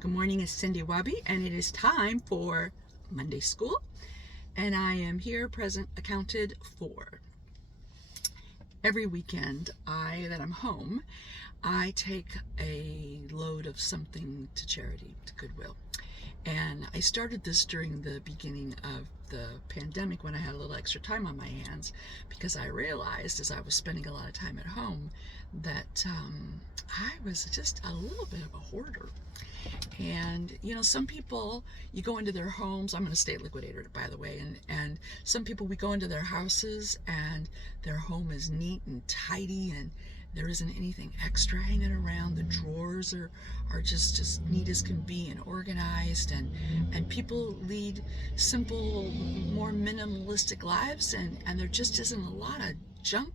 Good morning, it's Cindy Wabi, and it is time for Monday School, and I am here present accounted for. Every weekend that I'm home, I take a load of something to charity, to Goodwill. And I started this during the beginning of the pandemic when I had a little extra time on my hands, because I realized as I was spending a lot of time at home that I was just a little bit of a hoarder. And some people, you go into their homes. I'm going to state liquidator, by the way, and some people, we go into their houses and their home is neat and tidy and there isn't anything extra hanging around. The drawers are just as neat as can be and organized, and people lead simple, more minimalistic lives, and there just isn't a lot of junk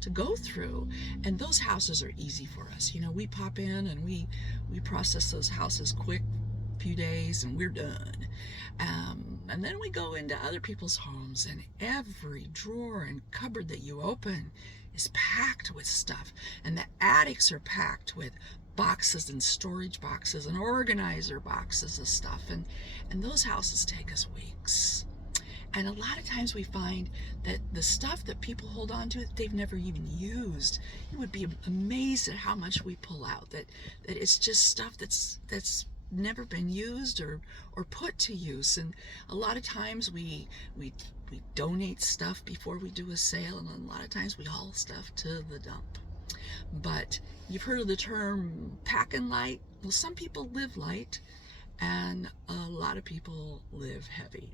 to go through. And those houses are easy for us. We pop in and we process those houses quick, few days, and we're done. And then we go into other people's homes, and every drawer and cupboard that you open is packed with stuff, and the attics are packed with boxes and storage boxes and organizer boxes of stuff, and those houses take us weeks. And a lot of times we find that the stuff that people hold on to, they've never even used. You would be amazed at how much we pull out, that it's just stuff that's never been used or put to use. And a lot of times we donate stuff before we do a sale, and a lot of times we haul stuff to the dump. But you've heard of the term packing light. Well, some people live light, and a lot of people live heavy.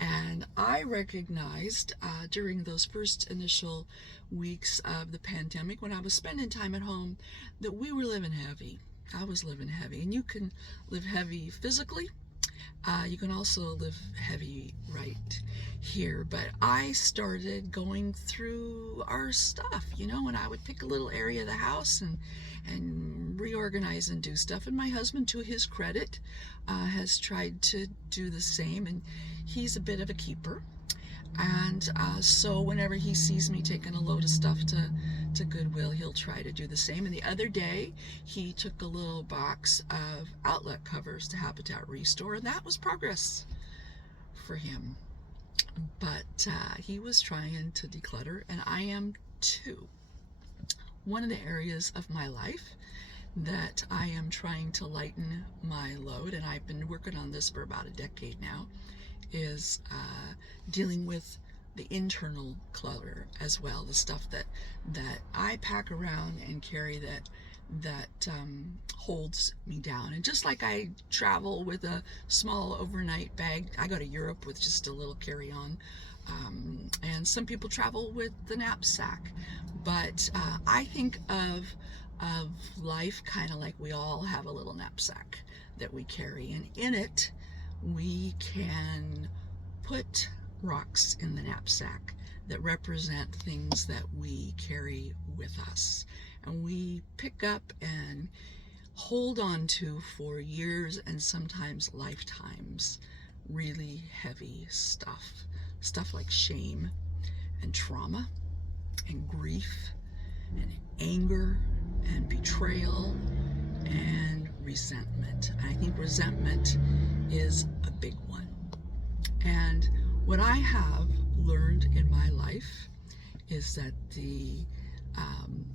And I recognized during those first initial weeks of the pandemic, when I was spending time at home, that we were living heavy. I was living heavy. And you can live heavy physically. You can also live heavy right here. But I started going through our stuff, and I would pick a little area of the house and reorganize and do stuff. And my husband, to his credit, has tried to do the same, and he's a bit of a keeper. And so whenever he sees me taking a load of stuff to Goodwill, he'll try to do the same. And the other day, he took a little box of outlet covers to Habitat Restore, and that was progress for him. But he was trying to declutter, and I am too. One of the areas of my life that I am trying to lighten my load, and I've been working on this for about a decade now, is dealing with the internal clutter as well, the stuff that I pack around and carry that holds me down. And just like I travel with a small overnight bag, I go to Europe with just a little carry-on, and some people travel with the knapsack. But I think of life kind of like we all have a little knapsack that we carry, and in it we can put rocks in the knapsack that represent things that we carry with us, and we pick up and hold on to for years and sometimes lifetimes. Really heavy stuff like shame and trauma and grief and anger and betrayal and resentment. And I think resentment is a big one. And what I have learned in my life is that the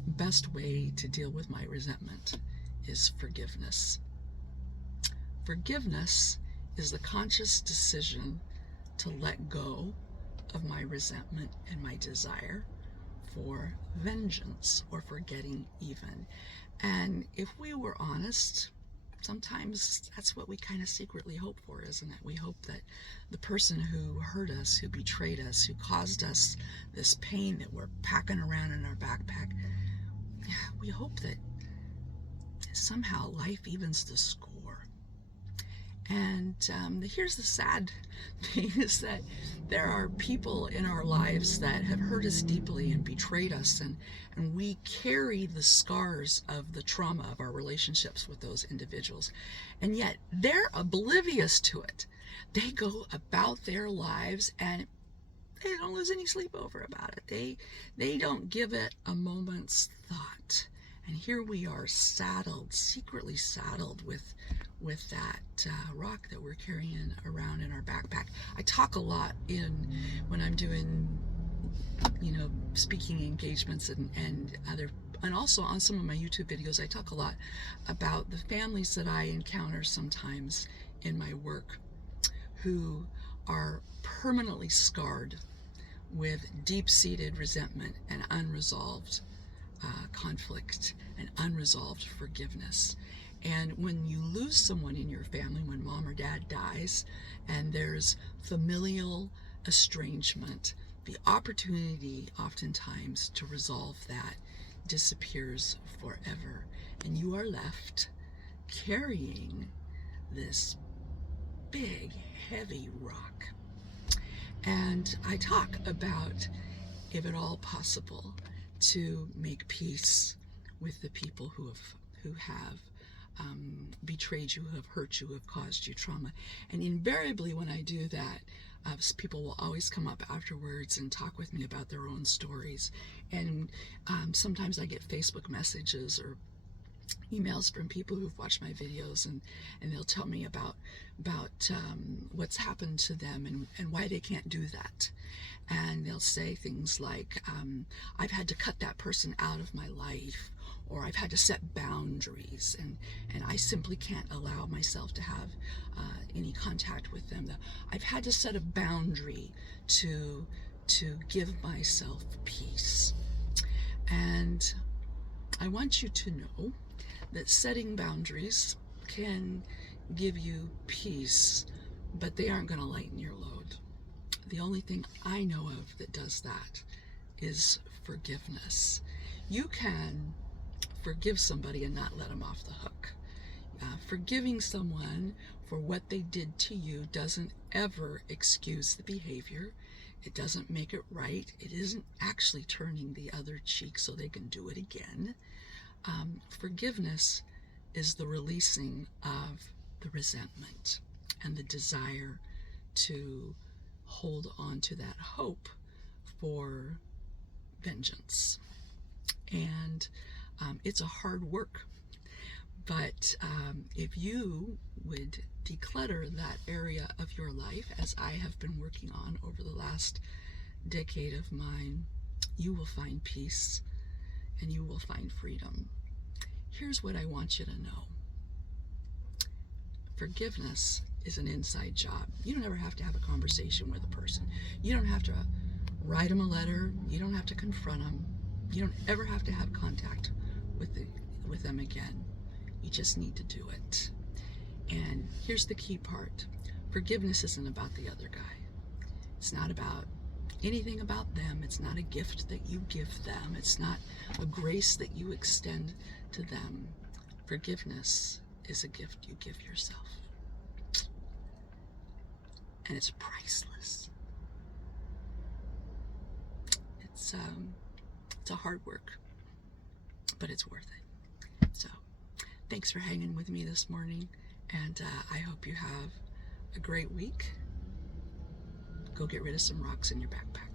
best way to deal with my resentment is forgiveness. Forgiveness is the conscious decision to let go of my resentment and my desire for vengeance or for getting even. And if we were honest, sometimes that's what we kind of secretly hope for, isn't it? We hope that the person who hurt us, who betrayed us, who caused us this pain that we're packing around in our backpack, we hope that somehow life evens the score. And here's the sad thing, is that there are people in our lives that have hurt us deeply and betrayed us, and we carry the scars of the trauma of our relationships with those individuals, and yet they're oblivious to it. They go about their lives and they don't lose any sleep over about it. They don't give it a moment's thought. And here we are, saddled, secretly saddled with with that rock that we're carrying around in our backpack. I talk a lot when I'm doing, speaking engagements and also on some of my YouTube videos, I talk a lot about the families that I encounter sometimes in my work who are permanently scarred with deep-seated resentment and unresolved conflict and unresolved forgiveness. And when you lose someone in your family, when mom or dad dies, and there's familial estrangement, the opportunity oftentimes to resolve that disappears forever. And you are left carrying this big, heavy rock. And I talk about, if at all possible, to make peace with the people who have betrayed you, who have hurt you, who have caused you trauma. And invariably when I do that, people will always come up afterwards and talk with me about their own stories. And sometimes I get Facebook messages or emails from people who've watched my videos, and they'll tell me about what's happened to them and why they can't do that. And they'll say things like, I've had to cut that person out of my life, or I've had to set boundaries, and I simply can't allow myself to have any contact with them. I've had to set a boundary to give myself peace. And I want you to know that setting boundaries can give you peace, but they aren't going to lighten your load. The only thing I know of that does that is forgiveness. You can forgive somebody and not let them off the hook. Forgiving someone for what they did to you doesn't ever excuse the behavior. It doesn't make it right. It isn't actually turning the other cheek so they can do it again. Forgiveness is the releasing of the resentment and the desire to hold on to that hope for vengeance. And it's a hard work, but if you would declutter that area of your life, as I have been working on over the last decade of mine, you will find peace and you will find freedom. Here's what I want you to know. Forgiveness is an inside job. You don't ever have to have a conversation with a person. You don't have to write them a letter. You don't have to confront them. You don't ever have to have contact with them again. You just need to do it. And here's the key part. Forgiveness isn't about the other guy. It's not about anything about them. It's not a gift that you give them. It's not a grace that you extend to them. Forgiveness is a gift you give yourself. And it's priceless. It's a hard work, but it's worth it. So thanks for hanging with me this morning, and I hope you have a great week. Go get rid of some rocks in your backpack.